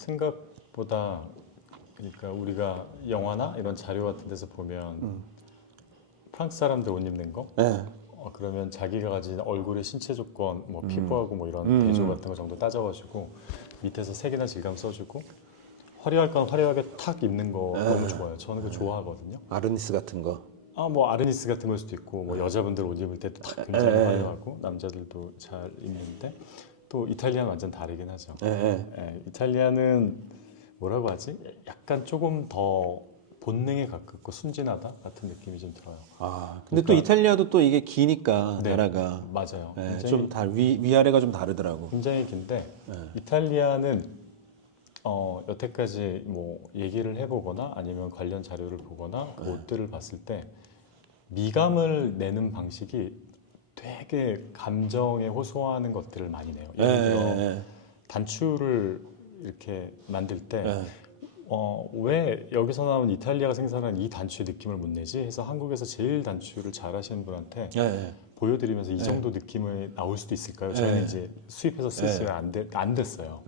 생각보다 그러니까 우리가 영화나 이런 자료 같은 데서 보면 프랑스 사람들 옷 입는 거 네. 그러면 자기가 가진 얼굴의 신체 조건, 뭐 피부하고 뭐 이런 대조 같은 거 정도 따져가지고 밑에서 색이나 질감 써주고 화려할 건 화려하게 탁 입는 거 너무 좋아요. 저는 그거 좋아하거든요. 아르니스 같은 거. 뭐 아르니스 같은 걸 수도 있고 뭐 여자분들 옷 입을 때도 탁 굉장히 화려하고 남자들도 잘 입는데 또 이탈리아는 완전 다르긴 하죠. 이탈리아는 뭐라고 하지? 약간 조금 더 본능에 가깝고 순진하다 같은 느낌이 좀 들어요. 근데 또 이탈리아도 또 이게 기니까 네, 나라가 맞아요. 좀 위아래가 좀 다르더라고. 굉장히 긴데 이탈리아는 여태까지 뭐 얘기를 해보거나 아니면 관련 자료를 보거나 그 옷들을 봤을 때 미감을 내는 방식이 되게 감정에 호소하는 것들을 많이 내요. 예를 들어 단추를 이렇게 만들 때 왜 여기서 나온 이탈리아가 생산한 이 단추의 느낌을 못 내지? 해서 한국에서 제일 단추를 잘 하시는 분한테 보여드리면서 이 정도 느낌을 나올 수도 있을까요? 저희는 이제 수입해서 쓰시면 안 됐어요.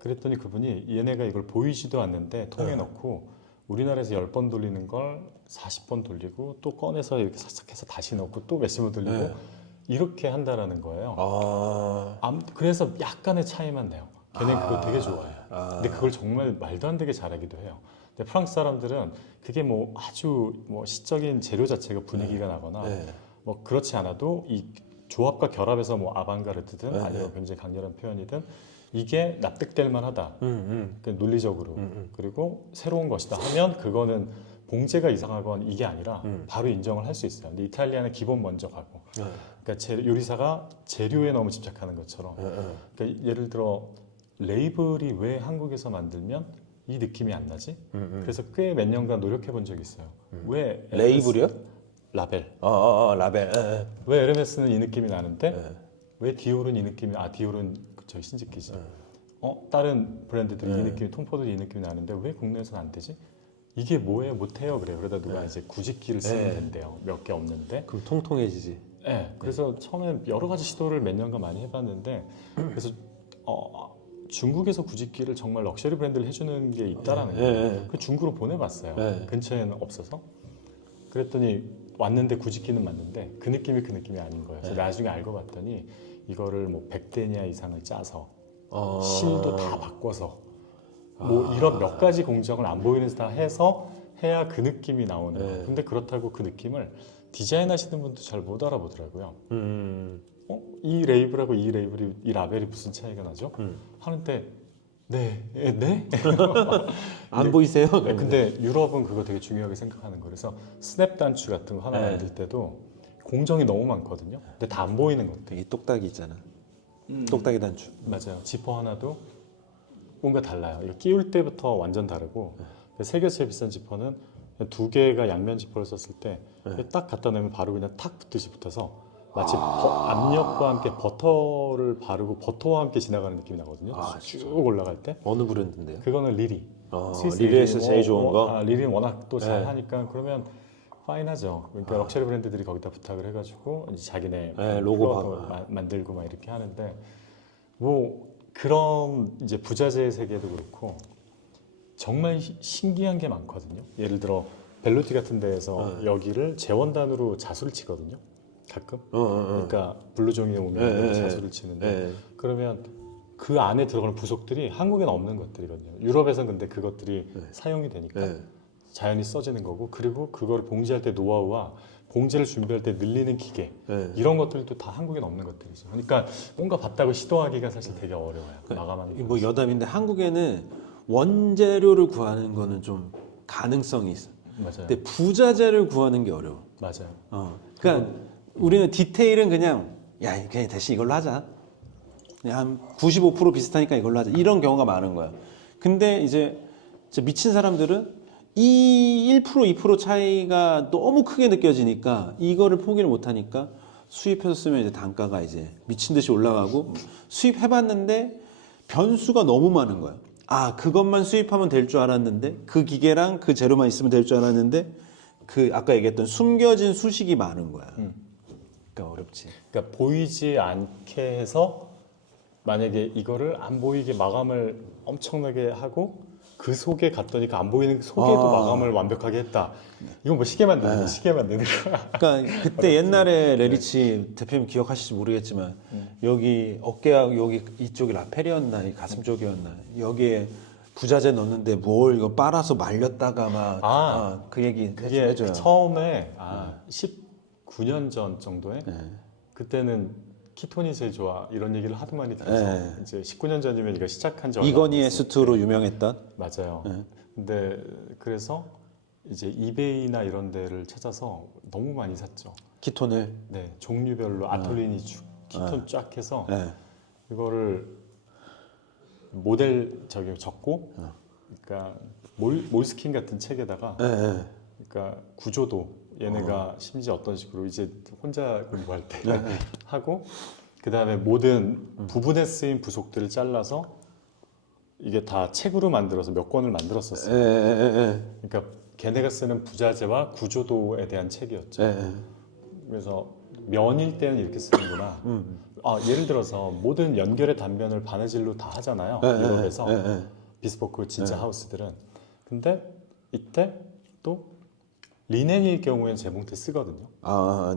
그랬더니 그분이 얘네가 이걸 보이지도 않는데 통에 넣고 우리나라에서 10번 돌리는 걸 40번 돌리고 또 꺼내서 이렇게 싹싹 해서 다시 넣고 또 몇십 번 돌리고 이렇게 한다라는 거예요. 그래서 약간의 차이만 내요. 걔네는 그거 되게 좋아해요. 근데 그걸 정말 말도 안 되게 잘하기도 해요. 근데 프랑스 사람들은 그게 뭐 아주 뭐 시적인 재료 자체가 분위기가 나거나 뭐 그렇지 않아도 이 조합과 결합해서 뭐 아방가르드든 아니면 굉장히 강렬한 표현이든 이게 납득될 만하다. 그러니까 논리적으로. 그리고 새로운 것이다 하면 그거는 봉제가 이상하건 이게 아니라 바로 인정을 할 수 있어요. 근데 이탈리아는 기본 먼저 가고. 그러니까 요리사가 재료에 너무 집착하는 것처럼. 그러니까 예를 들어 레이블이 왜 한국에서 만들면 이 느낌이 안 나지? 그래서 꽤 몇 년간 노력해 본 적이 있어요. 왜 레이블이요? 라벨. 라벨. 왜 에르메스는 이 느낌이 나는데 왜 디올은 이 느낌이 디올은 저희 신직기지. 다른 브랜드들이 이 느낌이 톰포드도 이 느낌이 나는데 왜 국내에서는 안 되지? 이게 뭐예요? 못해요 그래요. 그러다 누가 이제 구직기를 쓰면 된대요. 몇 개 없는데. 그럼 통통해지지. 그래서 처음에 여러 가지 시도를 몇 년간 많이 해봤는데 그래서 중국에서 구직기를 정말 럭셔리 브랜드를 해주는 게 있다라는 거예요. 그 중국으로 보내봤어요. 근처에는 없어서. 그랬더니 왔는데 구직기는 맞는데 그 느낌이 아닌 거예요. 그래서 나중에 알고 봤더니 이거를 뭐 100대냐 이상을 짜서 실도 다 바꿔서 뭐 이런 몇 가지 공정을 안 보이는 데서 다 해서 해야 그 느낌이 나오는 거예요. 근데 그렇다고 그 느낌을 디자인 하시는 분도 잘 못 알아보더라고요. 이 레이블하고 이 라벨이 무슨 차이가 나죠? 하는데 네? 안 보이세요? 근데 유럽은 그거 되게 중요하게 생각하는 거예요. 그래서 스냅 단추 같은 거 하나 만들 때도 공정이 너무 많거든요. 근데 다 안 보이는 것들. 이 똑딱이 있잖아. 똑딱이 단추. 맞아요. 지퍼 하나도 뭔가 달라요. 이거 끼울 때부터 완전 다르고 세계에서 제일 비싼 지퍼는 두 개가 양면 지퍼를 썼을 때 딱 갖다 놓으면 바로 그냥 탁 붙듯이 붙어서 마치 압력과 함께 버터를 바르고 버터와 함께 지나가는 느낌이 나거든요. 쭉 올라갈 때. 어느 브랜드인데요? 그거는 리리. 스위스 리리에서 제일 좋은 거? 리리는 워낙 또 잘 하니까 그러면 파인하죠. 그러니까 럭셔리 브랜드들이 거기다 부탁을 해가지고 이제 자기네 로고 만들고 막 이렇게 하는데 뭐 그런 이제 부자재의 세계도 그렇고 정말 신기한 게 많거든요. 예를 들어 벨로티 같은 데에서 여기를 재원단으로 자수를 치거든요. 가끔. 그러니까 블루종이에 오면 자수를 치는데 그러면 그 안에 들어가는 부속들이 한국에는 없는 것들이거든요. 유럽에서는 근데 그것들이 사용이 되니까 자연히 써지는 거고 그리고 그거를 봉지할 때 노하우와 봉지를 준비할 때 늘리는 기계 이런 것들도 다 한국에는 없는 것들이죠. 그러니까 뭔가 봤다고 시도하기가 사실 되게 어려워요. 마감하는 뭐 여담인데 한국에는 원재료를 구하는 거는 좀 가능성이 있어. 맞아요. 근데 부자재를 구하는 게 어려워. 맞아요. 그러니까 우리는 디테일은 그냥 그냥 대신 이걸로 하자. 그냥 한 95% 비슷하니까 이걸로 하자. 이런 경우가 많은 거야. 근데 이제 미친 사람들은 이 1% 2% 차이가 너무 크게 느껴지니까 이거를 포기를 못 하니까 수입해서 쓰면 이제 단가가 이제 미친 듯이 올라가고 수입해봤는데 변수가 너무 많은 거야. 그것만 수입하면 될 줄 알았는데 그 기계랑 그 재료만 있으면 될 줄 알았는데 그 아까 얘기했던 숨겨진 수식이 많은 거야. 그러니까 어렵지. 그러니까 보이지 않게 해서 만약에 이거를 안 보이게 마감을 엄청나게 하고 그 속에 갔더니 그 안 보이는 속에도 마감을 완벽하게 했다. 이건 뭐 시계 만드는 거야. 시계 만드는 거야. 그러니까 그때 옛날에 레리치 대표님 기억하실지 모르겠지만 여기 어깨하고 여기 이쪽이 라펠이었나 이 가슴 쪽이었나 여기에 부자재 넣는데 뭘 이거 빨아서 말렸다가 막 그 얘기 그게 해줘요. 처음에 19년 전 정도에 그때는 키톤이 제일 좋아 이런 얘기를 하도 많이 들어서 이제 19년 전이면 이거 시작한 지 얼마 안 이건희의 됐을 수트로 유명했던. 맞아요. 근데 그래서 이제 이베이나 이런 데를 찾아서 너무 많이 샀죠. 키톤을. 네, 종류별로 아톨리니 키톤 쫙 해서 이거를 모델 저기 적고, 그러니까 몰스킨 같은 책에다가, 그러니까 구조도 얘네가 심지어 어떤 식으로 이제 혼자 공부할 때 하고, 그 다음에 모든 부분에 쓰인 부속들을 잘라서 이게 다 책으로 만들어서 몇 권을 만들었었어요. 그러니까 걔네가 쓰는 부자재와 구조도에 대한 책이었죠. 그래서 면일 때는 이렇게 쓰는구나. 예를 들어서 모든 연결의 단면을 바느질로 다 하잖아요. 유럽에서 비스포크 진짜 하우스들은. 근데 이때 또 리넨일 경우에는 재봉틀 쓰거든요.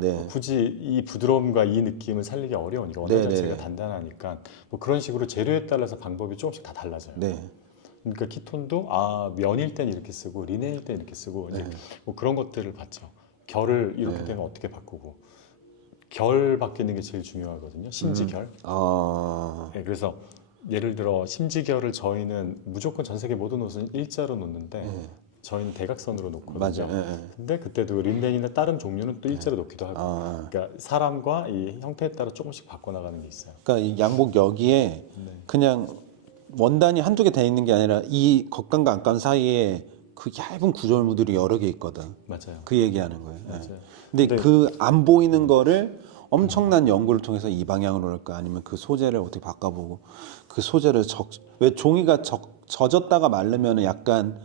네. 굳이 이 부드러움과 이 느낌을 살리기 어려우니까 원단 자체가 단단하니까 뭐 그런 식으로 재료에 따라서 방법이 조금씩 다 달라져요. 네. 그러니까 키톤도 면일 땐 이렇게 쓰고 리넨일 땐 이렇게 쓰고 이제 뭐 그런 것들을 봤죠. 결을 이렇게 되면 어떻게 바꾸고 결 바뀌는 게 제일 중요하거든요. 심지결. 네, 그래서 예를 들어 심지결을 저희는 무조건 전 세계 모든 옷은 일자로 놓는데 저희는 대각선으로 놓거든요. 맞아요. 근데 그때도 린넨이나 다른 종류는 또 일자로 놓기도 하고. 그러니까 사람과 이 형태에 따라 조금씩 바꿔나가는 게 있어요. 그러니까 이 양복 여기에 그냥 원단이 한두 개 돼 있는 게 아니라 이 겉감과 안감 사이에 그 얇은 구조물들이 여러 개 있거든. 맞아요. 그 얘기하는 거예요. 맞아요. 근데 그 안 보이는 거를 엄청난 연구를 통해서 이 방향으로 할까 아니면 그 소재를 어떻게 바꿔보고 그 소재를 왜 종이가 젖었다가 마르면 약간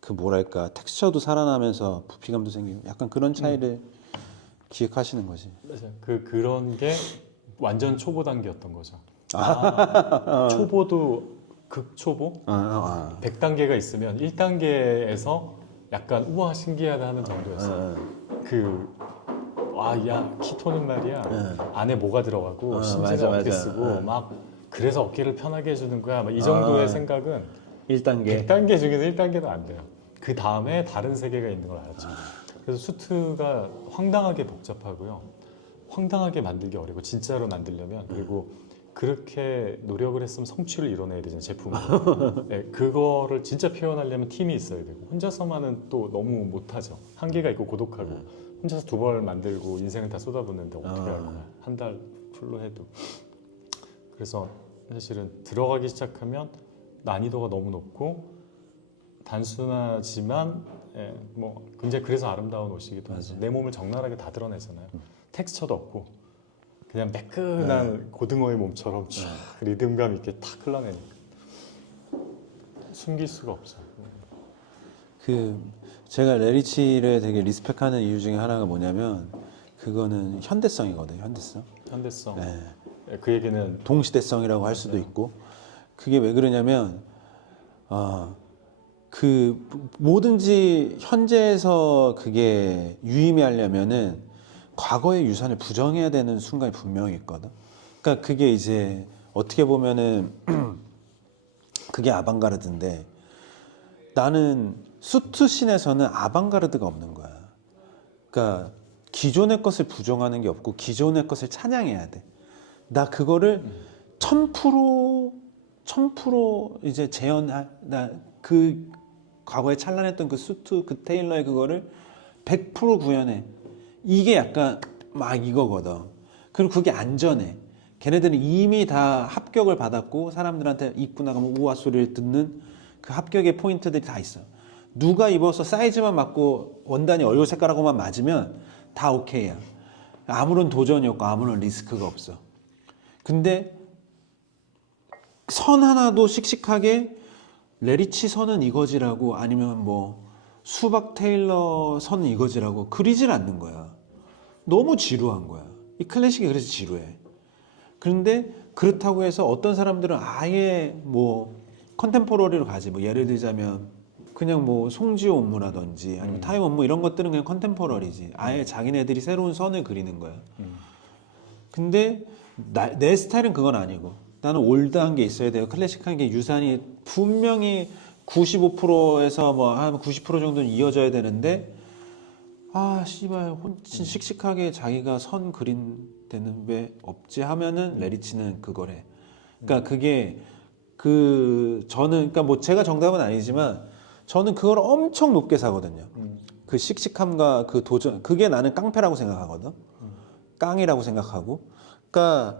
그 뭐랄까 텍스처도 살아나면서 부피감도 생기고 약간 그런 차이를 기획하시는 거지. 맞아요. 그런 게 완전 초보 단계였던 거죠. 초보도 극초보 100단계가 있으면 1단계에서 약간 우와 신기하다 하는 정도였어요. 야 키토는 말이야 안에 뭐가 들어가고 심지가 어떻게 쓰고 막 그래서 어깨를 편하게 해주는 거야 막 이 정도의 생각은 1단계 100단계 중에서 1단계도 안 돼요. 그 다음에 다른 세계가 있는 걸 알았죠. 그래서 수트가 황당하게 복잡하고요. 황당하게 만들기 어렵고 진짜로 만들려면 그리고 그렇게 노력을 했으면 성취를 이뤄내야 되잖아요. 제품으로. 네, 그거를 진짜 표현하려면 팀이 있어야 되고 혼자서만은 또 너무 못하죠. 한계가 있고 고독하고 혼자서 두 벌 만들고 인생을 다 쏟아붓는데 어떻게 할 거야. 한 달 풀로 해도. 그래서 사실은 들어가기 시작하면 난이도가 너무 높고 단순하지만 뭐 굉장히 그래서 아름다운 옷이기도 하죠. 내 몸을 적나라하게 다 드러내잖아요. 텍스처도 없고 그냥 매끈한 고등어의 몸처럼 쫙 리듬감 있게 탁 흘러내니까 숨길 수가 없죠. 제가 레리치를 되게 리스펙하는 이유 중에 하나가 뭐냐면 그거는 현대성이거든요. 현대성. 그 얘기는 동시대성이라고 할 수도 있고 그게 왜 그러냐면 그 뭐든지 현재에서 그게 유의미하려면은 과거의 유산을 부정해야 되는 순간이 분명히 있거든. 그러니까 그게 이제 어떻게 보면은 그게 아방가르드인데 나는 수트씬에서는 아방가르드가 없는 거야. 그러니까 기존의 것을 부정하는 게 없고 기존의 것을 찬양해야 돼. 나 그거를 1000% 이제 나 그 과거에 찬란했던 그 수트 그 테일러의 그거를 100% 구현해. 이게 약간 막 이거거든. 그리고 그게 안전해. 걔네들은 이미 다 합격을 받았고 사람들한테 입고 나가면 우와 소리를 듣는 그 합격의 포인트들이 다 있어. 누가 입어서 사이즈만 맞고 원단이 얼굴 색깔하고만 맞으면 다 오케이야. 아무런 도전이 없고 아무런 리스크가 없어. 근데 선 하나도 씩씩하게 레리치 선은 이거지라고 아니면 뭐 수박 테일러 선은 이거지라고 그리질 않는 거야. 너무 지루한 거야. 이 클래식이 그래서 지루해. 그런데 그렇다고 해서 어떤 사람들은 아예 뭐 컨템포러리로 가지. 뭐 예를 들자면 그냥 뭐 송지효 업무라든지 아니면 타임 업무 이런 것들은 그냥 컨템포러리지. 아예 자기네들이 새로운 선을 그리는 거야. 근데 내 스타일은 그건 아니고 나는 올드한 게 있어야 돼요. 클래식한 게 유산이 분명히 95%에서 뭐 한 90% 정도는 이어져야 되는데 아 씨발 혼친 씩씩하게 자기가 선 그린 데는 왜 없지 하면은 레리치는 그거래. 그러니까 그게 저는 그러니까 뭐 제가 정답은 아니지만 저는 그걸 엄청 높게 사거든요. 그 씩씩함과 그 도전 그게 나는 깡패라고 생각하거든. 깡이라고 생각하고. 그러니까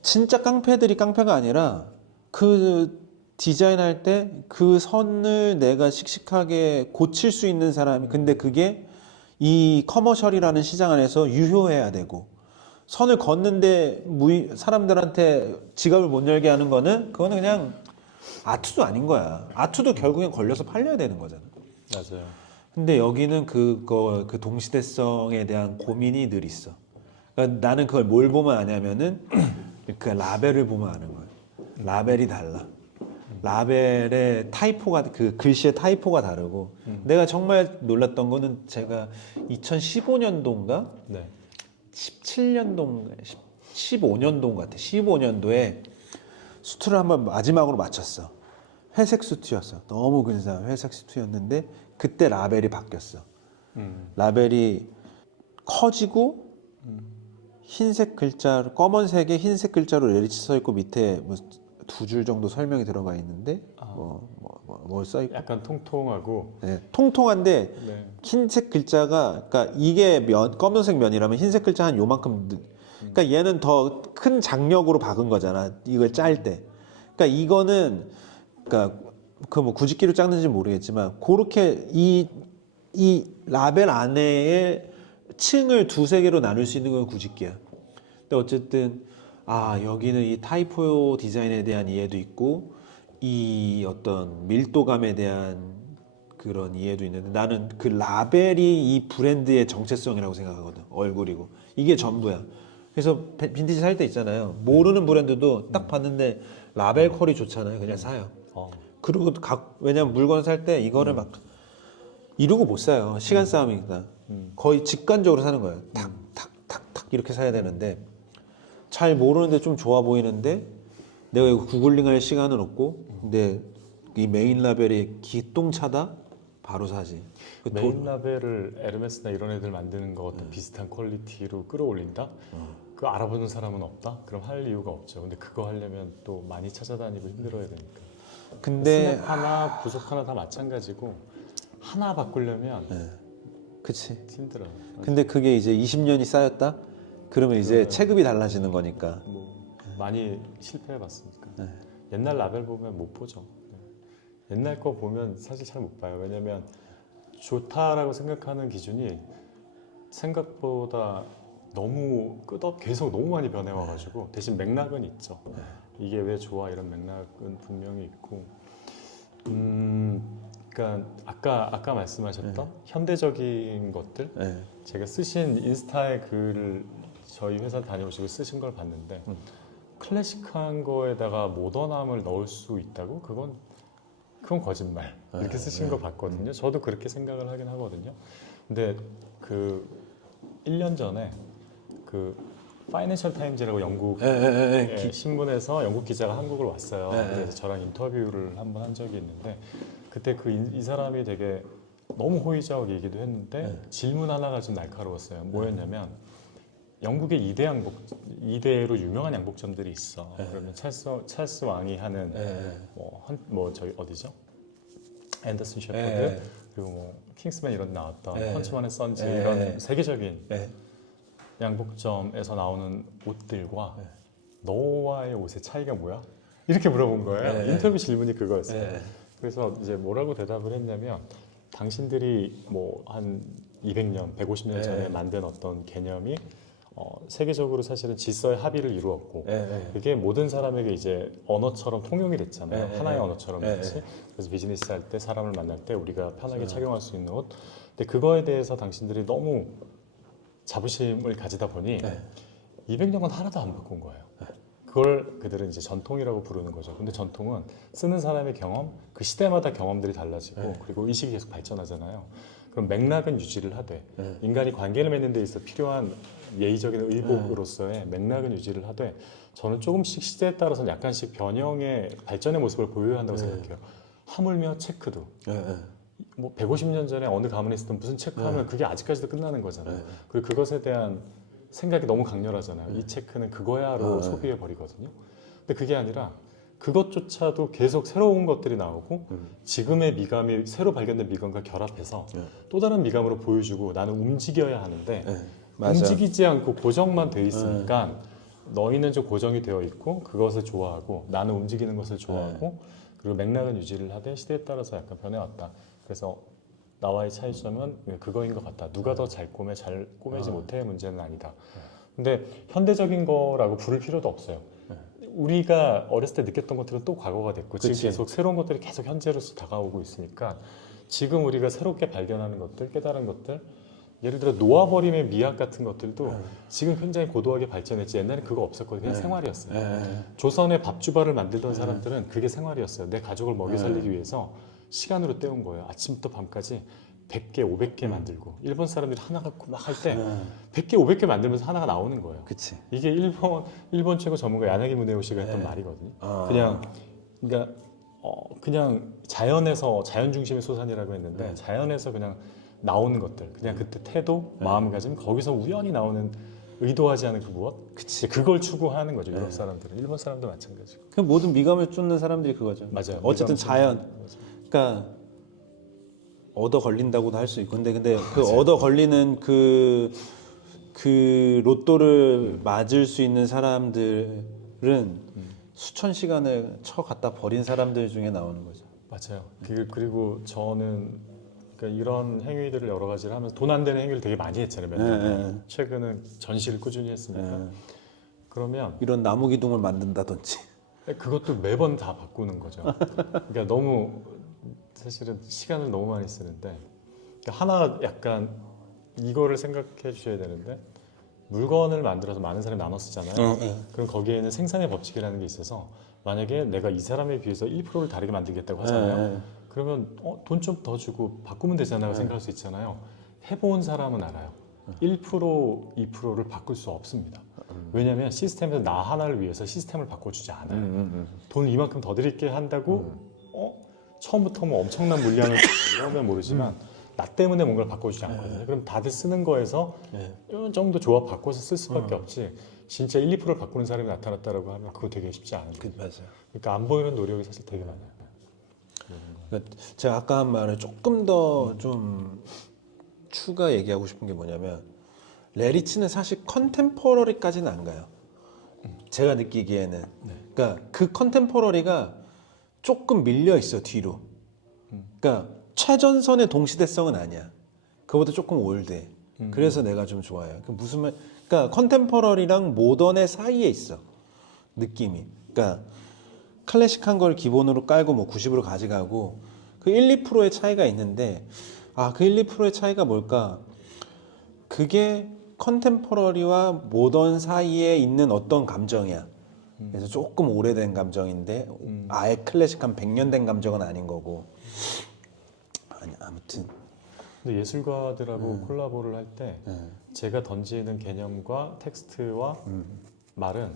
진짜 깡패들이 깡패가 아니라 그 디자인할 때 그 선을 내가 씩씩하게 고칠 수 있는 사람이 근데 그게 이 커머셜이라는 시장 안에서 유효해야 되고 선을 걷는데 사람들한테 지갑을 못 열게 하는 그거는 그냥 아트도 아닌 거야. 아트도 결국엔 걸려서 팔려야 되는 거잖아. 맞아요. 근데 여기는 그 동시대성에 대한 고민이 늘 있어. 그러니까 나는 그걸 뭘 보면 아냐면은 그 라벨을 보면 아는 거야. 라벨이 달라. 라벨의 타이포가 그 글씨의 타이포가 다르고 내가 정말 놀랐던 거는 제가 2015년도인가 네. 17년도인가 15년도인 것 같아. 15년도에 수트를 한번 마지막으로 맞췄어. 회색 수트였어. 너무 근사한 회색 수트였는데 그때 라벨이 바뀌었어. 라벨이 커지고 흰색 글자, 검은색에 흰색 글자로 레리치 써 있고 밑에 뭐 두 줄 정도 설명이 들어가 있는데 뭘 써 있고 약간 통통하고 네, 통통한데 네. 흰색 글자가 그러니까 이게 검은색 면이라면 흰색 글자 한 요만큼 그러니까 얘는 더 큰 장력으로 박은 거잖아. 이걸 짤 때. 그러니까 이거는 그러니까 그 뭐 구직기로 짰는지 모르겠지만 그렇게 이 라벨 안에 층을 두세 개로 나눌 수 있는 건 구직기야. 근데 어쨌든 여기는 이 타이포 디자인에 대한 이해도 있고 이 어떤 밀도감에 대한 그런 이해도 있는데 나는 그 라벨이 이 브랜드의 정체성이라고 생각하거든. 얼굴이고 이게 전부야. 그래서 빈티지 살 때 있잖아요. 모르는 브랜드도 딱 봤는데 라벨 컬이 좋잖아요. 그냥 사요. 그리고 왜냐면 물건 살 때 이거를 막 이러고 못 사요. 시간 싸움이니까. 거의 직관적으로 사는 거예요. 탁탁탁탁 이렇게 사야 되는데 잘 모르는데 좀 좋아 보이는데 내가 이거 구글링할 시간은 없고 근데 이 메인 라벨이 기똥차다? 바로 사지. 메인 라벨을 에르메스나 이런 애들 만드는 거 같은 비슷한 퀄리티로 끌어올린다? 그거 알아보는 사람은 없다? 그럼 할 이유가 없죠. 근데 그거 하려면 또 많이 찾아다니고 힘들어야 되니까. 근데 스냅 하나, 부속 하나 다 마찬가지고 하나 바꾸려면 그치. 힘들어요. 근데 그게 이제 20년이 쌓였다? 그러면 이제 체급이 달라지는 거니까. 뭐 많이 실패해봤으니까. 옛날 라벨 보면 못 보죠. 옛날 거 보면 사실 잘 못 봐요. 왜냐면 좋다라고 생각하는 기준이 생각보다 너무 계속 너무 많이 변해와가지고 대신 맥락은 있죠. 이게 왜 좋아 이런 맥락은 분명히 있고. 그러니까 아까 말씀하셨던 현대적인 것들 제가 쓰신 인스타에 글을 저희 회사 다녀오시고 쓰신 걸 봤는데 클래식한 거에다가 모던함을 넣을 수 있다고? 그건 거짓말 이렇게 쓰신 거 봤거든요. 저도 그렇게 생각을 하긴 하거든요. 근데 그 1년 전에 그 파이낸셜 타임즈라고 영국 신문에서 영국 기자가 한국을 왔어요. 그래서 저랑 인터뷰를 한번 한 적이 있는데 그때 이 사람이 되게 너무 호의적이기도 했는데 질문 하나가 좀 날카로웠어요. 뭐였냐면 영국의 2대로 유명한 양복점들이 있어. 그러면 찰스 왕이 하는 저기 어디죠? 앤더슨 셰퍼드 그리고 뭐 킹스맨 이런 나왔던 펀치먼 앤 선즈 이런 세계적인 양복점에서 나오는 옷들과 너와의 옷의 차이가 뭐야? 이렇게 물어본 거예요. 인터뷰 질문이 그거였어요. 그래서 이제 뭐라고 대답을 했냐면 당신들이 뭐 한 200년, 150년 전에 만든 어떤 개념이 세계적으로 사실은 질서의 합의를 이루었고 그게 모든 사람에게 이제 언어처럼 통용이 됐잖아요. 하나의 언어처럼 그렇지. 그래서 비즈니스 할 때 사람을 만날 때 우리가 편하게 착용할 수 있는 옷. 근데 그거에 대해서 당신들이 너무 자부심을 가지다 보니 200년간 하나도 안 바꾼 거예요. 그걸 그들은 이제 전통이라고 부르는 거죠. 근데 전통은 쓰는 사람의 경험, 그 시대마다 경험들이 달라지고 네. 그리고 의식이 계속 발전하잖아요. 그럼 맥락은 유지를 하되 네. 인간이 관계를 맺는 데 있어 필요한 예의적인 의복으로서의 맥락은 유지를 하되 저는 조금씩 시대에 따라서 약간씩 변형의 발전의 모습을 보여야 한다고 생각해요. 하물며 체크도 뭐 150년 전에 어느 가문에 있었던 무슨 체크하면 그게 아직까지도 끝나는 거잖아요. 그리고 그것에 대한 생각이 너무 강렬하잖아요. 이 체크는 그거야로 소비해 버리거든요. 근데 그게 아니라 그것조차도 계속 새로운 것들이 나오고 지금의 미감이 새로 발견된 미감과 결합해서 또 다른 미감으로 보여주고 나는 움직여야 하는데 맞아. 움직이지 않고 고정만 돼 있으니까 너희는 좀 고정이 되어 있고 그것을 좋아하고 나는 움직이는 것을 좋아하고 그리고 맥락은 유지를 하되 시대에 따라서 약간 변해왔다. 그래서 나와의 차이점은 그거인 것 같다. 누가 더 잘 꼬매 잘 꼬매지 못해 문제는 아니다. 근데 현대적인 거라고 부를 필요도 없어요. 우리가 어렸을 때 느꼈던 것들은 또 과거가 됐고 지금 그치. 계속 새로운 것들이 계속 현재로서 다가오고 있으니까 지금 우리가 새롭게 발견하는 것들, 깨달은 것들 예를 들어 놓아버림의 미학 같은 것들도 지금 굉장히 고도하게 발전했지 옛날에 그거 없었거든요. 그냥 생활이었어요. 조선의 밥주바를 만들던 사람들은 그게 생활이었어요. 내 가족을 먹여 살리기 위해서 시간으로 때운 거예요. 아침부터 밤까지 100개, 500개 만들고 일본 사람들이 하나 갖고 막 할 때 100개, 500개 만들면서 하나가 나오는 거예요. 그치. 이게 일본 최고 전문가 야나기 무네오 씨가 했던 말이거든요. 그냥 그러니까 그냥 자연에서 자연 중심의 소산이라고 했는데 자연에서 그냥 나오는 것들, 그냥 그때 태도, 마음가짐 거기서 우연히 나오는 의도하지 않은 그 무엇, 그치. 그걸 추구하는 거죠. 유럽 사람들은, 일본 사람도 마찬가지고. 그 모든 미감을 쫓는 사람들이 그거죠. 맞아요. 어쨌든 미감을 자연. 맞아요. 그러니까 얻어 걸린다고도 할 수 있고, 근데 그 얻어 걸리는 그 로또를 맞을 수 있는 사람들은 수천 시간을 쳐 갖다 버린 사람들 중에 나오는 거죠. 맞아요. 그리고 저는 그러니까 이런 행위들을 여러 가지를 하면서 돈 안 되는 행위를 되게 많이 했잖아요. 맨날. 최근은 전시를 꾸준히 했으니까. 그러면 이런 나무 기둥을 만든다든지. 그것도 매번 다 바꾸는 거죠. 그러니까 너무 사실은 시간을 너무 많이 쓰는데 그러니까 하나 약간 이거를 생각해 주셔야 되는데 물건을 만들어서 많은 사람이 나눠 쓰잖아요. 그럼 거기에는 생산의 법칙이라는 게 있어서 만약에 내가 이 사람에 비해서 1%를 다르게 만들겠다고 하잖아요. 그러면 돈 좀 더 주고 바꾸면 되잖아요. 생각할 수 있잖아요. 해본 사람은 알아요. 1%, 2%를 바꿀 수 없습니다. 왜냐하면 시스템에서 나 하나를 위해서 시스템을 바꿔주지 않아요. 돈을 이만큼 더 드릴게 한다고 처음부터 뭐 엄청난 물량을 이러면 모르지만 나 때문에 뭔가를 바꿔주지 않거든요. 그럼 다들 쓰는 거에서 이 정도 조합 바꿔서 쓸 수밖에 없지. 진짜 1, 2%를 바꾸는 사람이 나타났다라고 하면 그거 되게 쉽지 않은 거예요. 맞아요. 그러니까 안 보이는 노력이 사실 되게 많아요. 그러니까 제가 아까 한 말을 조금 더 좀 추가 얘기하고 싶은 게 뭐냐면 레리치는 사실 컨템포러리까지는 안 가요. 제가 느끼기에는. 그러니까 그 컨템포러리가 조금 밀려 있어 뒤로. 그러니까 최전선의 동시대성은 아니야. 그보다 조금 올드해. 그래서 내가 좀 좋아해요. 그 무슨 말? 그러니까 컨템포러리랑 모던의 사이에 있어 느낌이. 그러니까 클래식한 걸 기본으로 깔고 뭐 90으로 가져가고 그 1, 2%의 차이가 있는데 그 1, 2%의 차이가 뭘까? 그게 컨템포러리와 모던 사이에 있는 어떤 감정이야. 그래서 조금 오래된 감정인데 아예 클래식한 100년 된 감정은 아닌 거고. 아니, 아무튼 근데 예술가들하고 콜라보를 할 때 제가 던지는 개념과 텍스트와 말은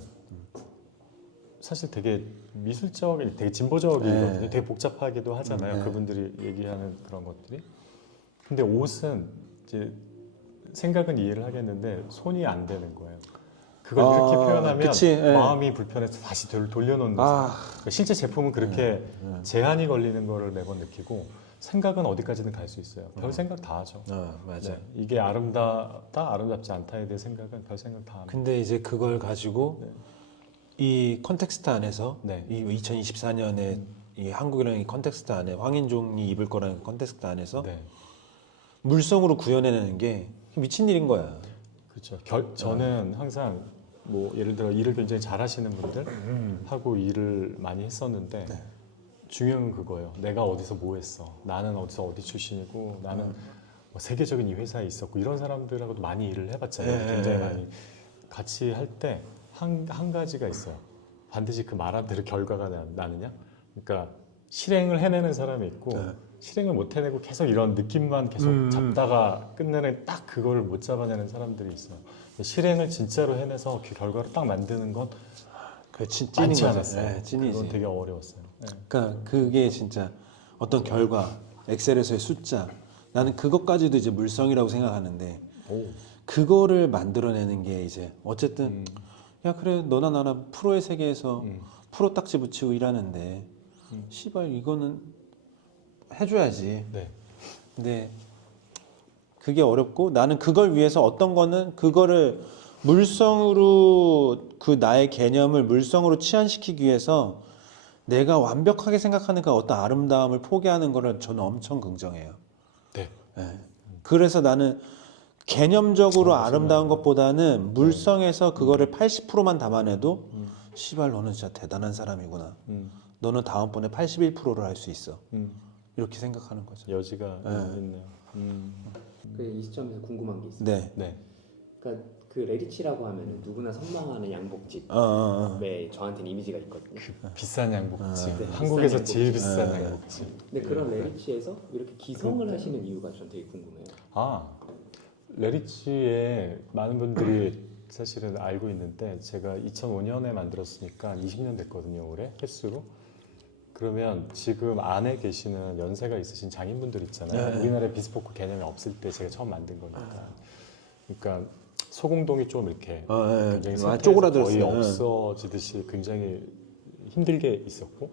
사실 되게 미술적, 되게 진보적이거든요. 되게 복잡하기도 하잖아요. 그분들이 얘기하는 그런 것들이. 근데 옷은 이제 생각은 이해를 하겠는데 손이 안 되는 거예요. 그걸 이렇게 표현하면 그치, 마음이 불편해서 다시 돌려놓는 거죠. 그러니까 실제 제품은 그렇게 제한이 걸리는 거를 매번 느끼고 생각은 어디까지든 갈 수 있어요. 별 생각 다 하죠. 맞아. 네. 이게 아름답다, 아름답지 않다에 대해 생각은 별 생각 다 합니다. 근데 이제 그걸 가지고 이 컨텍스트 안에서 네. 이 2024년에 이 한국이라는 이 컨텍스트 안에 황인종이 입을 거라는 컨텍스트 안에서 네. 물성으로 구현해내는 게 미친 일인 거야. 그렇죠. 저는 항상 뭐 예를 들어 일을 굉장히 잘하시는 분들 하고 일을 많이 했었는데 중요한 건 그거예요. 내가 어디서 뭐 했어. 나는 어디서 어디 출신이고 나는 뭐 세계적인 이 회사에 있었고 이런 사람들하고도 많이 일을 해봤잖아요. 굉장히 많이 같이 할 때 한 가지가 있어요. 반드시 그 말한 대로 결과가 나느냐? 그러니까 실행을 해내는 사람이 있고 네. 실행을 못 해내고 계속 이런 느낌만 계속 잡다가 끝내는 딱 그거를 못 잡아내는 사람들이 있어요. 실행을 진짜로 해내서 그 결과를 딱 만드는 건 그 찐인 많지 거죠. 않았어요. 네, 찐이지. 그건 되게 어려웠어요. 네. 그러니까 그게 진짜 어떤 결과, 엑셀에서의 숫자, 나는 그것까지도 이제 물성이라고 생각하는데 오. 그거를 만들어내는 게 이제 어쨌든 야 그래 너나 나나 프로의 세계에서 프로 딱지 붙이고 일하는데 씨발 이거는 해줘야지. 네. 근데 그게 어렵고 나는 그걸 위해서 어떤 거는 그거를 물성으로 그 나의 개념을 물성으로 치환시키기 위해서 내가 완벽하게 생각하는 그 어떤 아름다움을 포기하는 거를 저는 엄청 긍정해요. 네. 예. 그래서 나는 개념적으로 아름다운 것보다는 물성에서 그거를 80%만 담아내도 씨발 너는 진짜 대단한 사람이구나. 너는 다음번에 81%를 할 수 있어. 이렇게 생각하는 거죠. 여지가 있네요. 이 시점에서 궁금한 게 있어요. 네. 네. 그러니까 그 레리치라고 하면 누구나 선망하는 양복집에 저한테는 이미지가 있거든요. 비싼 양복집. 네, 한국에서 비싼 제일 양복집. 비싼 네. 양복집. 근데 그런 레리치에서 이렇게 기성을 하시는 이유가 전 되게 궁금해요. 아, 레리치에 많은 분들이 사실은 알고 있는데 제가 2005년에 만들었으니까 20년 됐거든요, 올해 횟수로. 그러면 지금 안에 계시는 연세가 있으신 장인분들 있잖아요. 네. 우리나라에 비스포크 개념이 없을 때 제가 처음 만든 거니까. 그러니까 소공동이 좀 이렇게 네. 굉장히 아, 상태에서 쪼그라들었어요. 거의 없어지듯이 굉장히 힘들게 있었고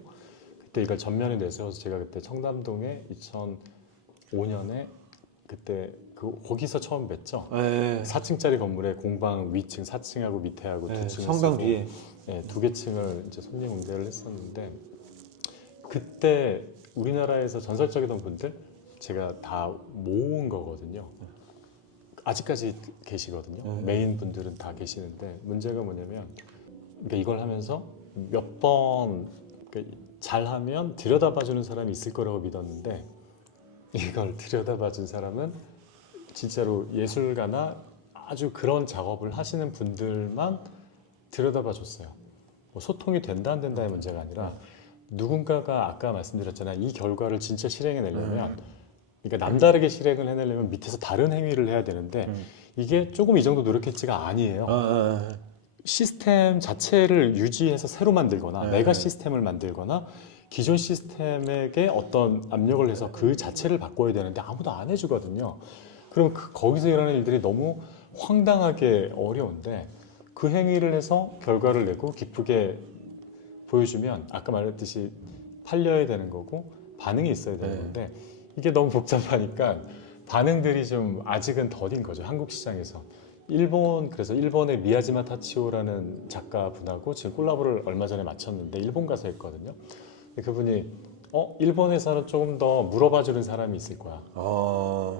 그때 이걸 전면에 내세워서 제가 그때 청담동에 2005년에 그때 거기서 처음 뵀죠. 네. 4층짜리 건물에 공방 위층 4층하고 밑에하고 네, 두 층을 성당 쓰고, 뒤에. 네, 두 개 층을 이제 손님 응대를 했었는데 그때 우리나라에서 전설적이던 분들 제가 다 모은 거거든요. 아직까지 계시거든요. 메인 분들은 다 계시는데 문제가 뭐냐면 그러니까 이걸 하면서 몇 번 잘하면 들여다봐주는 사람이 있을 거라고 믿었는데 이걸 들여다봐준 사람은 진짜로 예술가나 아주 그런 작업을 하시는 분들만 들여다봐줬어요. 뭐 소통이 된다 안 된다의 문제가 아니라 누군가가 아까 말씀드렸잖아요. 이 결과를 진짜 실행해내려면 그러니까 남다르게 실행을 해내려면 밑에서 다른 행위를 해야 되는데 이게 조금 이 정도 노력했지가 아니에요. 시스템 자체를 유지해서 새로 만들거나 메가 시스템을 만들거나 기존 시스템에게 어떤 압력을 해서 그 자체를 바꿔야 되는데 아무도 안 해주거든요. 그럼 거기서 일어나는 일들이 너무 황당하게 어려운데 그 행위를 해서 결과를 내고 기쁘게 보여주면 아까 말했듯이 팔려야 되는 거고 반응이 있어야 되는 건데 이게 너무 복잡하니까 반응들이 좀 아직은 더딘 거죠. 한국 시장에서. 그래서 일본의 미야지마 타치오라는 작가분하고 지금 콜라보를 얼마 전에 마쳤는데 일본 가서 했거든요. 근데 그분이 일본에서는 조금 더 물어봐주는 사람이 있을 거야.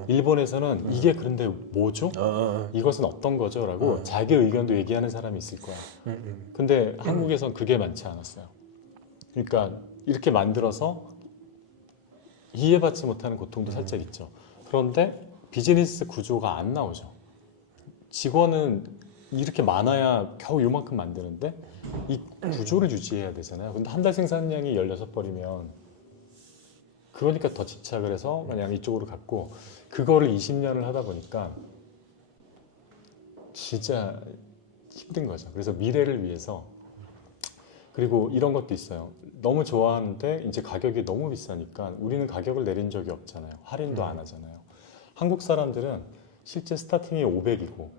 일본에서는 이게 그런데 뭐죠? 이것은 어떤 거죠? 라고 자기 의견도 얘기하는 사람이 있을 거야. 근데 한국에선 그게 많지 않았어요. 그러니까 이렇게 만들어서 이해받지 못하는 고통도 살짝 있죠. 그런데 비즈니스 구조가 안 나오죠. 직원은 이렇게 많아야 겨우 요만큼 만드는데 이 구조를 유지해야 되잖아요. 근데 한 달 생산량이 16벌이면 그러니까 더 집착을 해서 그냥 이쪽으로 갔고 그거를 20년을 하다 보니까 진짜 힘든 거죠. 그래서 미래를 위해서 그리고 이런 것도 있어요. 너무 좋아하는데 이제 가격이 너무 비싸니까 우리는 가격을 내린 적이 없잖아요. 할인도 안 하잖아요. 한국 사람들은 실제 스타팅이 500이고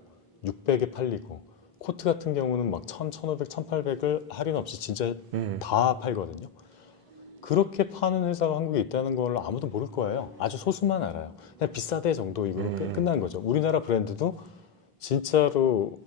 600에 팔리고 코트 같은 경우는 막 1000, 1500, 1800을 할인 없이 진짜 다 팔거든요. 그렇게 파는 회사가 한국에 있다는 걸 아무도 모를 거예요. 아주 소수만 알아요. 그냥 비싸대 정도 이거로 끝난 거죠. 우리나라 브랜드도 진짜로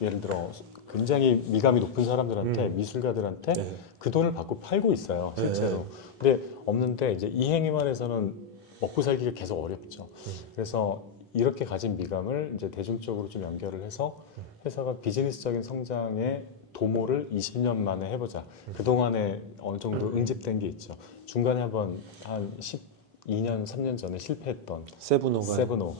예를 들어 굉장히 미감이 높은 사람들한테 미술가들한테 그 돈을 받고 팔고 있어요. 실제로. 근데 없는데 이제 이 행위만 해서는 먹고 살기가 계속 어렵죠. 그래서 이렇게 가진 미감을 이제 대중적으로 좀 연결을 해서 회사가 비즈니스적인 성장의 도모를 20년 만에 해보자. 그동안에 어느 정도 응집된 게 있죠. 중간에 한 12년, 3년 전에 실패했던 세븐오가 세븐오.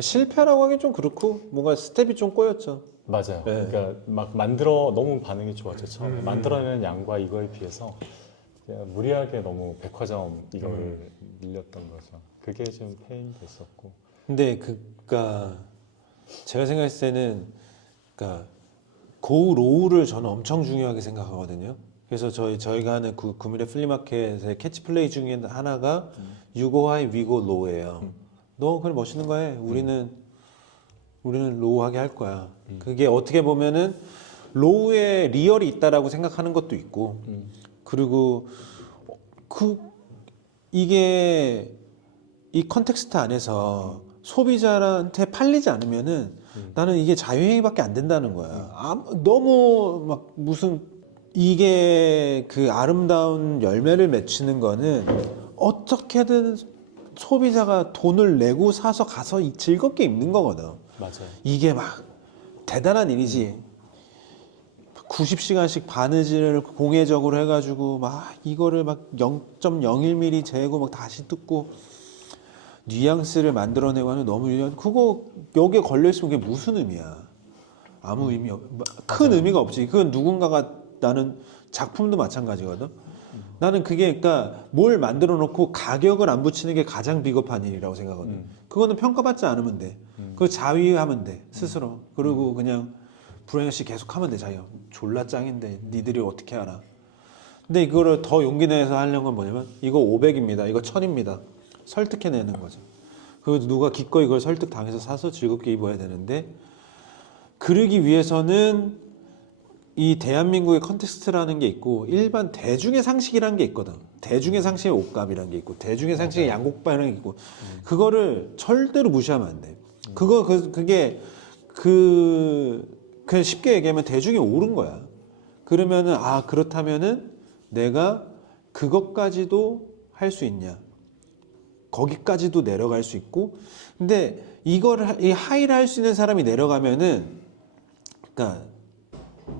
실패라고 하긴 좀 그렇고 뭔가 스텝이 좀 꼬였죠. 맞아요. 네. 그러니까 막 너무 반응이 좋았죠. 처음에 만들어내는 양과 이거에 비해서 그냥 무리하게 너무 백화점 이거를 밀렸던 거죠. 그게 좀 페인이 됐었고. 근데 그니까 제가 생각했을 때는 그니까 고우 로우를 저는 엄청 중요하게 생각하거든요. 그래서 저희가 하는 그 구미래 플리마켓의 캐치플레이 중에 하나가 You go high, we go low예요. 너 그래 멋있는 거 해. 우리는 로우하게 할 거야. 그게 어떻게 보면은 로우에 리얼이 있다라고 생각하는 것도 있고, 그리고 이게 이 컨텍스트 안에서 소비자한테 팔리지 않으면은 나는 이게 자유행위밖에 안 된다는 거야. 너무 막 무슨 이게 그 아름다운 열매를 맺히는 거는 어떻게든 소비자가 돈을 내고 사서 가서 즐겁게 입는 거거든. 맞아요. 이게 막 대단한 일이지. 90시간씩 바느질을 공예적으로 해가지고 막 이거를 막 0.01mm 재고 막 다시 뜯고 뉘앙스를 만들어내고 하는 너무 유연. 그거 여기에 걸려 있으면 그게 무슨 의미야? 아무 의미 큰 의미가 없지. 그건 누군가가 나는 작품도 마찬가지거든. 나는 그게 그러니까 뭘 만들어 놓고 가격을 안 붙이는 게 가장 비겁한 일이라고 생각하거든. 그거는 평가받지 않으면 돼. 그거 자위하면 돼 스스로. 그리고 그냥 브레인워시 계속 하면 돼. 자기가 졸라 짱인데 니들이 어떻게 알아? 근데 이거를 더 용기 내서 하려는 건 뭐냐면 이거 500입니다. 이거 1000입니다. 설득해내는 거죠. 그리고 누가 기꺼이 이걸 설득 당해서 사서 즐겁게 입어야 되는데 그러기 위해서는 이 대한민국의 컨텍스트라는 게 있고 일반 대중의 상식이라는 게 있거든. 대중의 상식의 옷값이라는 게 있고 대중의 상식의 양곡반이라는 게 있고 그거를 절대로 무시하면 안 돼. 그게 그냥 쉽게 얘기하면 대중이 옳은 거야. 그러면은 그렇다면은 내가 그것까지도 할 수 있냐? 거기까지도 내려갈 수 있고, 근데 이 하이를 할 수 있는 사람이 내려가면은, 그러니까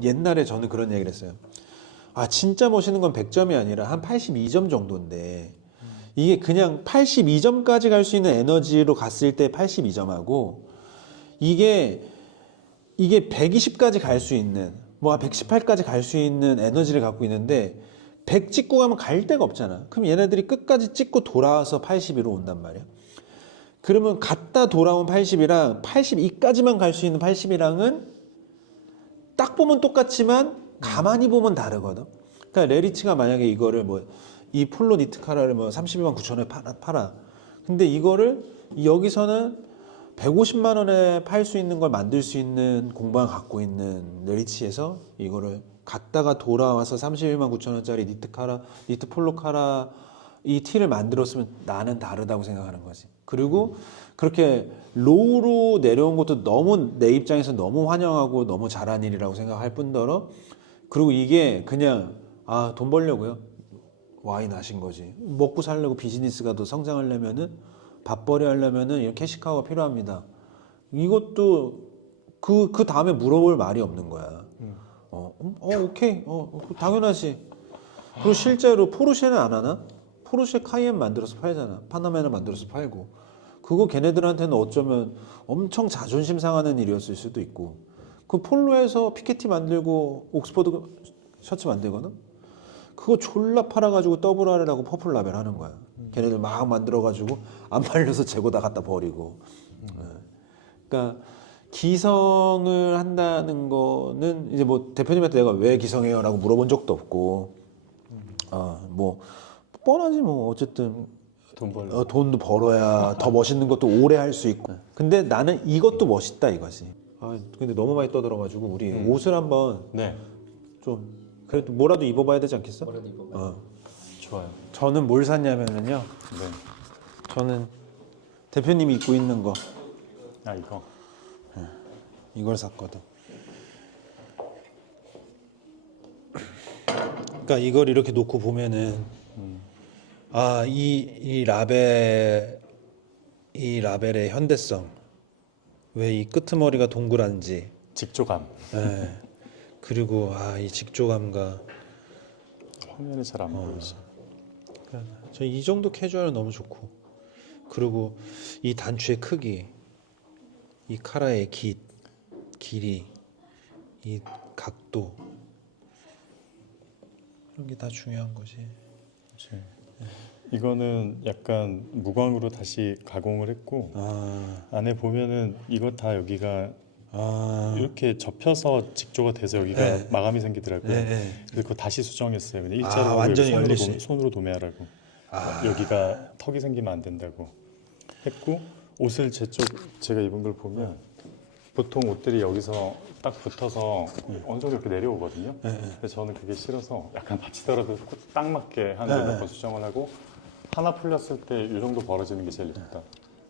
옛날에 저는 그런 얘기를 했어요. 진짜 멋있는 건 100점이 아니라 한 82점 정도인데, 이게 그냥 82점까지 갈 수 있는 에너지로 갔을 때 82점하고, 이게 120까지 갈 수 있는, 118까지 갈 수 있는 에너지를 갖고 있는데, 100 찍고 가면 갈 데가 없잖아. 그럼 얘네들이 끝까지 찍고 돌아와서 82로 온단 말이야. 그러면 갔다 돌아온 80이랑 82까지만 갈 수 있는 80이랑은 딱 보면 똑같지만 가만히 보면 다르거든. 그러니까 레리치가 만약에 이거를 이 폴로 니트 카라를 32만 9천원에 팔아. 근데 이거를 여기서는 150만 원에 팔 수 있는 걸 만들 수 있는 공방을 갖고 있는 레리치에서 이거를 갔다가 돌아와서 31만 9천 원짜리 니트 폴로 카라 이 티를 만들었으면 나는 다르다고 생각하는 거지. 그리고 그렇게 로우로 내려온 것도 너무 내 입장에서 너무 환영하고 너무 잘한 일이라고 생각할 뿐더러 그리고 이게 그냥 돈 벌려고요. 와인 하신 거지. 먹고 살려고 비즈니스가 더 성장하려면은 밥벌이 하려면은 이런 캐시카우가 필요합니다. 이것도 그 다음에 물어볼 말이 없는 거야. 오케이. 당연하지. 그리고 실제로 포르쉐는 안 하나? 포르쉐 카이엔 만들어서 팔잖아. 파나메라 만들어서 팔고. 그거 걔네들한테는 어쩌면 엄청 자존심 상하는 일이었을 수도 있고. 그 폴로에서 피케티 만들고 옥스퍼드 셔츠 만들거든? 그거 졸라 팔아가지고 더블 R이라고 퍼플 라벨 하는 거야. 걔네들 막 만들어가지고 안 팔려서 재고 다 갖다 버리고. 그러니까 기성을 한다는 거는 이제 대표님한테 내가 왜 기성해요라고 물어본 적도 없고 뻔하지 어쨌든 돈도 벌어야 더 멋있는 것도 오래 할 수 있고. 근데 나는 이것도 멋있다 이거지. 근데 너무 많이 떠들어가지고 우리 옷을 한번 좀 그래도 뭐라도 입어봐야 되지 않겠어? 뭐라도 입어봐요. 좋아요. 저는 뭘 샀냐면은요. 저는 대표님이 입고 있는 거 이거. 이걸 샀거든. 그러니까 이걸 이렇게 놓고 보면은 이 라벨의 현대성, 왜 이 끄트머리가 동그란지, 직조감. 그리고 이 직조감과 화면에 잘 안 보이죠. 저 이 정도 캐주얼은 너무 좋고, 그리고 이 단추의 크기, 이 카라의 길이, 이 각도 이런 게 다 중요한 거지. 이거는 약간 무광으로 다시 가공을 했고 안에 보면은 이거 다 여기가 이렇게 접혀서 직조가 돼서 여기가 네. 마감이 생기더라고요. 네. 그래서 그거 다시 수정했어요. 근데 일자로 하고 완전히 여기 열리시. 손으로 도매하라고. 여기가 턱이 생기면 안 된다고 했고 옷을 제가 입은 걸 보면 보통 옷들이 여기서 딱 붙어서 어느 정도 이렇게 내려오거든요. 근데 저는 그게 싫어서 약간 받치더라도 딱 맞게 하는 몇 번 수정을 하고 하나 풀렸을 때 이 정도 벌어지는 게 제일 예쁘다.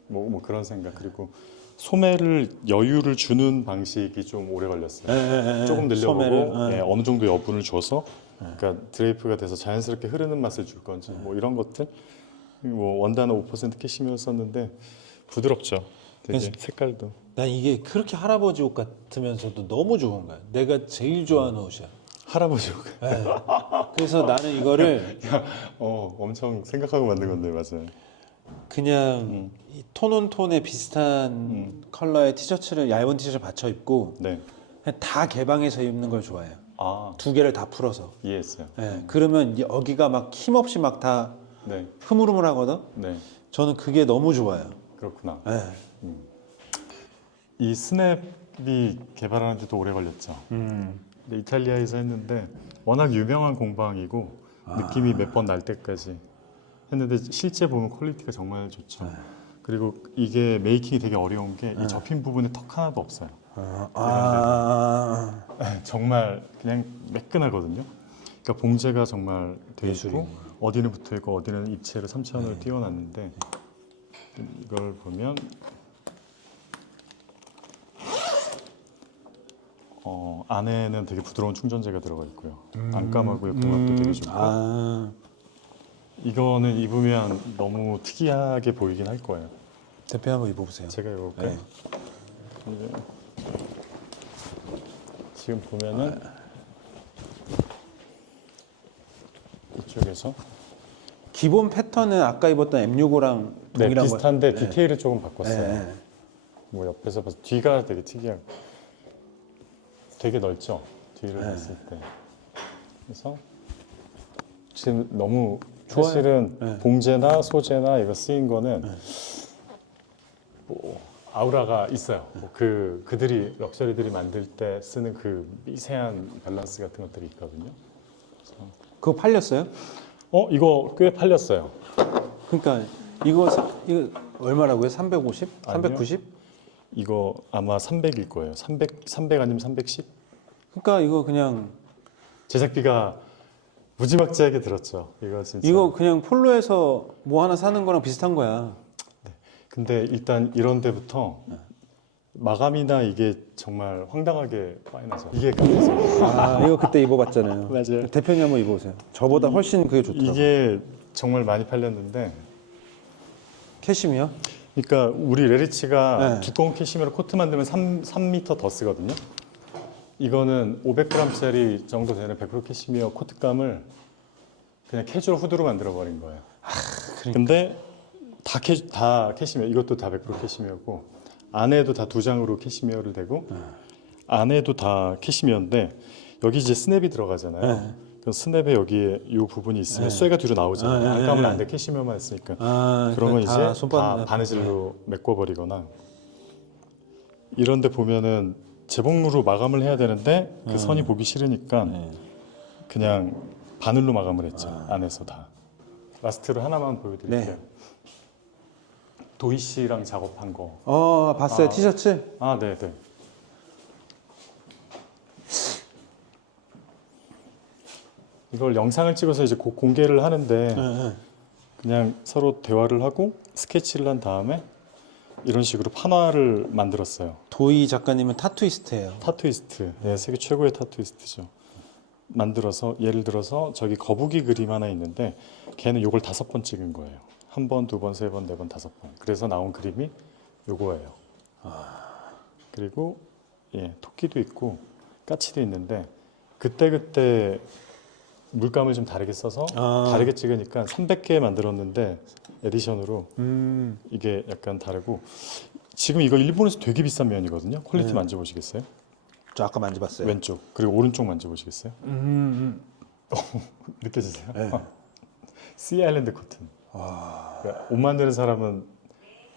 뭐 그런 생각. 그리고 소매를 여유를 주는 방식이 좀 오래 걸렸어요. 조금 늘려보고 어느 정도 여분을 줘서 그러니까 드레이프가 돼서 자연스럽게 흐르는 맛을 줄 건지 뭐 이런 것들. 뭐 원단은 5% 캐시미어 썼는데 부드럽죠. 되게 색깔도. 난 이게 그렇게 할아버지 옷 같으면서도 너무 좋은 거야. 내가 제일 좋아하는 옷이야. 할아버지 옷. 네. 그래서 나는 이거를 엄청 생각하고 만든 건데 맞아요. 그냥 이 톤온톤에 비슷한 컬러의 티셔츠를 얇은 티셔츠 받쳐 입고 네. 그냥 다 개방해서 입는 걸 좋아해요. 아 두 개를 다 풀어서. 이해했어요. 그러면 여기가 막 힘없이 막 다 네. 흐물흐물하거든. 네. 저는 그게 너무 좋아요. 그렇구나. 네. 이 스냅이 개발하는 데도 오래 걸렸죠. 근데 이탈리아에서 했는데 워낙 유명한 공방이고 느낌이 몇 번 날 때까지 했는데 실제 보면 퀄리티가 정말 좋죠. 그리고 이게 메이킹이 되게 어려운 게 이 접힌 부분에 턱 하나도 없어요. 정말 그냥 매끈하거든요. 그러니까 봉제가 정말 돼 있고 어디는 붙어 있고 어디는 입체로 3차원으로 띄워놨는데 이걸 보면 안에는 되게 부드러운 충전재가 들어가 있고요. 안감하고의 궁합도 되게 좋고 이거는 입으면 너무 특이하게 보이긴 할 거예요. 대표 한번 입어보세요. 제가 입어볼까요? 이제 지금 보면은 이쪽에서 기본 패턴은 아까 입었던 M65랑 네, 동일한 비슷한데 거. 디테일을 조금 바꿨어요. 네. 뭐 옆에서 봐서 뒤가 되게 특이하고 되게 넓죠. 뒤를 봤을 때. 그래서 지금 너무 좋아요. 사실은 봉제나 소재나 이거 쓰인 거는 뭐 아우라가 있어요. 뭐 그들이 럭셔리들이 만들 때 쓰는 그 미세한 밸런스 같은 것들이 있거든요. 그거 팔렸어요? 이거 꽤 팔렸어요. 그러니까 이거 얼마라고요? 350? 아니요. 390? 이거 아마 300일 거예요. 300 아니면 310? 그러니까 이거 그냥 제작비가 무지막지하게 들었죠. 이거 진짜. 이거 그냥 폴로에서 뭐 하나 사는 거랑 비슷한 거야. 근데 일단 이런 데부터 마감이나 이게 정말 황당하게 파이나서 이게 깜짝이야. 이거 그때 입어봤잖아요. 맞아요. 대표님 한번 입어보세요. 저보다 훨씬 그게 좋더라고요. 이게 정말 많이 팔렸는데 캐시미어? 그러니까 우리 레리치가 네. 두꺼운 캐시미어 코트 만들면 3m 더 쓰거든요. 이거는 500g짜리 정도 되는 100% 캐시미어 코트감을 그냥 캐주얼 후드로 만들어 버린 거예요. 근데 다 캐시미어, 이것도 다 100% 캐시미어고 안에도 다 두 장으로 캐시미어를 대고 안에도 다 캐시미어인데 여기 이제 스냅이 들어가잖아요. 그 스냅에 여기에 이 부분이 있으면 쇠가 뒤로 나오잖아요. 안감은 안 돼, 캐시미어만 있으니까. 그러면 이제 다 바느질로 메꿔버리거나 이런데 보면은 재봉으로 마감을 해야 되는데 그 선이 보기 싫으니까 그냥 바늘로 마감을 했죠. 안에서 다. 라스트로 하나만 보여드릴게요. 네. 도희 씨랑 작업한 거. 봤어요. 티셔츠? 네네. 이걸 영상을 찍어서 이제 곧 공개를 하는데 그냥 서로 대화를 하고 스케치를 한 다음에 이런 식으로 판화를 만들었어요. 도희 작가님은 타투이스트예요. 타투이스트, 네, 세계 최고의 타투이스트죠. 만들어서 예를 들어서 저기 거북이 그림 하나 있는데 걔는 요걸 5번 찍은 거예요. 1번, 2번, 3번, 4번, 5번. 그래서 나온 그림이 요거예요. 그리고 토끼도 있고 까치도 있는데 그때 물감을 좀 다르게 써서 다르게 찍으니까 300개 만들었는데 에디션으로 이게 약간 다르고 지금 이거 일본에서 되게 비싼 면이거든요. 퀄리티 만져보시겠어요? 저 아까 만져봤어요. 왼쪽 그리고 오른쪽 만져보시겠어요? 느껴지세요? 네. 씨 아일랜드 코튼. 그러니까 옷 만드는 사람은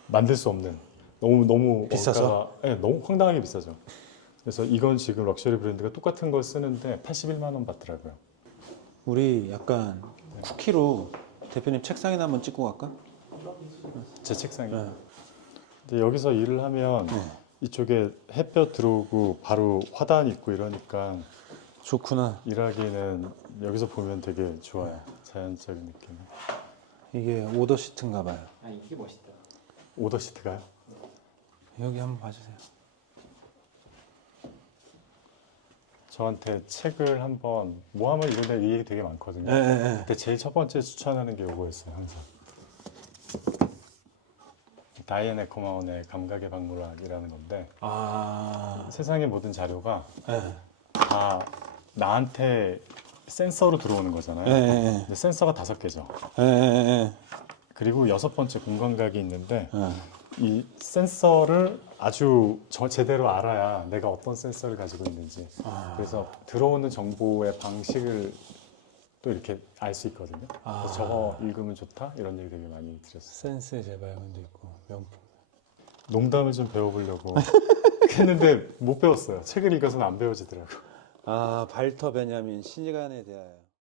만들 수 없는 너무 비싸서? 원가가, 네, 너무 황당하게 비싸죠. 그래서 이건 지금 럭셔리 브랜드가 똑같은 걸 쓰는데 81만 원 받더라고요. 우리 약간 쿠키로 대표님 책상이나 한번 찍고 갈까? 제 책상이. 네. 근데 여기서 일을 하면 이쪽에 햇볕 들어오고 바로 화단 있고 이러니까 좋구나. 일하기는 여기서 보면 되게 좋아요. 자연적인 느낌. 이게 오더 시트인가 봐요. 아 이게 멋있다. 오더 시트가요? 여기 한번 봐주세요. 저한테 책을 한번 뭐 하면 이런데 이 얘기 되게 많거든요. 네. 근데 제일 첫 번째 추천하는 게 이거였어요. 항상. 다이앤 에커마운의 감각의 박물학이라는 건데 아, 세상의 모든 자료가 네. 다 나한테 센서로 들어오는 거잖아요. 네. 근데 센서가 5개죠. 네. 그리고 6번째 공감각이 있는데 네. 이 센서를 아주 제대로 알아야 내가 어떤 센서를 가지고 있는지 그래서 들어오는 정보의 방식을 또 이렇게 알 수 있거든요. 그래서 저거 읽으면 좋다 이런 얘기 되게 많이 드렸어요. 센스의 재발견도 있고 명품. 농담을 좀 배워보려고 했는데 못 배웠어요. 책을 읽어서는 안 배워지더라고요. 아, 발터 베냐민 시간에 대하여.